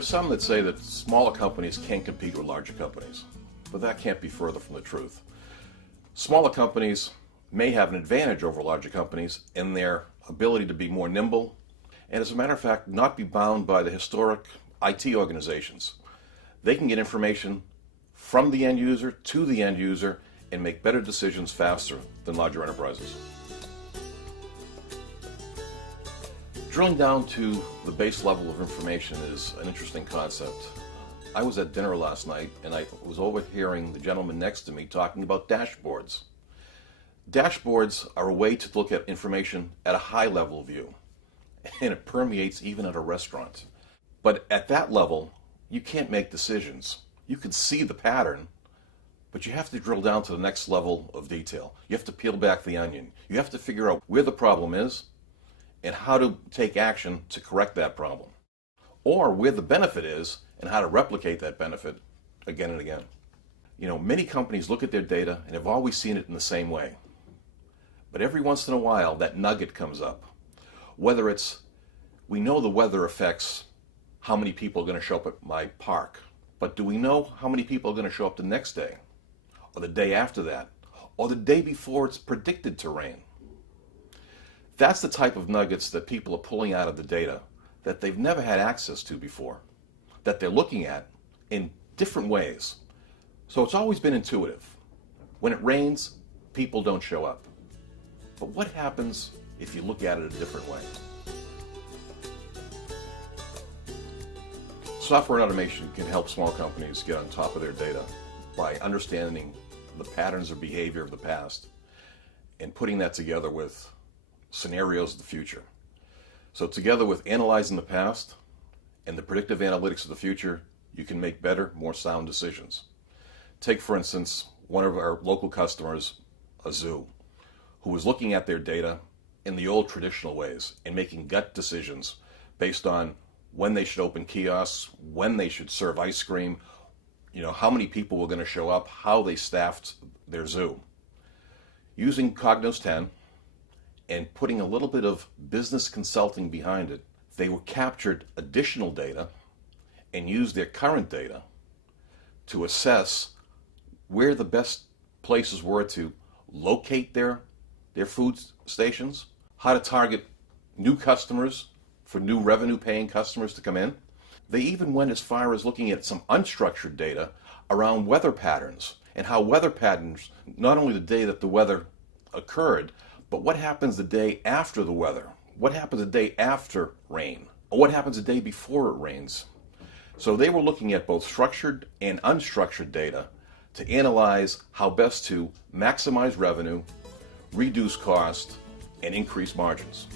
are some that say that smaller companies can't compete with larger companies, but that can't be further from the truth. Smaller companies may have an advantage over larger companies in their ability to be more nimble, and as a matter of fact, not be bound by the historic IT organizations. They can get information from the end user to the end user and make better decisions faster than larger enterprises. Drilling down to the base level of information is an interesting concept. I was at dinner last night and I was overhearing the gentleman next to me talking about dashboards. Dashboards are a way to look at information at a high level view, and it permeates even at a restaurant. But at that level, you can't make decisions. You can see the pattern, but you have to drill down to the next level of detail. You have to peel back the onion. You have to figure out where the problem is and how to take action to correct that problem, or where the benefit is and how to replicate that benefit again and again. Many companies look at their data and have always seen it in the same way. But every once in a while, that nugget comes up. Whether it's, we know the weather affects how many people are going to show up at my park, but do we know how many people are going to show up the next day, or the day after that, or the day before it's predicted to rain? That's the type of nuggets that people are pulling out of the data that they've never had access to before, that they're looking at in different ways. So it's always been intuitive. When it rains, people don't show up. But what happens if you look at it a different way? Software and automation can help small companies get on top of their data by understanding the patterns of behavior of the past and putting that together with scenarios of the future. So together with analyzing the past and the predictive analytics of the future, you can make better, more sound decisions. Take, for instance, one of our local customers, a zoo, who was looking at their data in the old traditional ways and making gut decisions based on when they should open kiosks, when they should serve ice cream, how many people were going to show up, how they staffed their zoo. Using Cognos 10 and putting a little bit of business consulting behind it, they were captured additional data and used their current data to assess where the best places were to locate their food stations, how to target new customers for new revenue-paying customers to come in. They even went as far as looking at some unstructured data around weather patterns and how weather patterns, not only the day that the weather occurred, but what happens the day after the weather? What happens the day after rain? Or what happens the day before it rains? So they were looking at both structured and unstructured data to analyze how best to maximize revenue, reduce cost, and increase margins.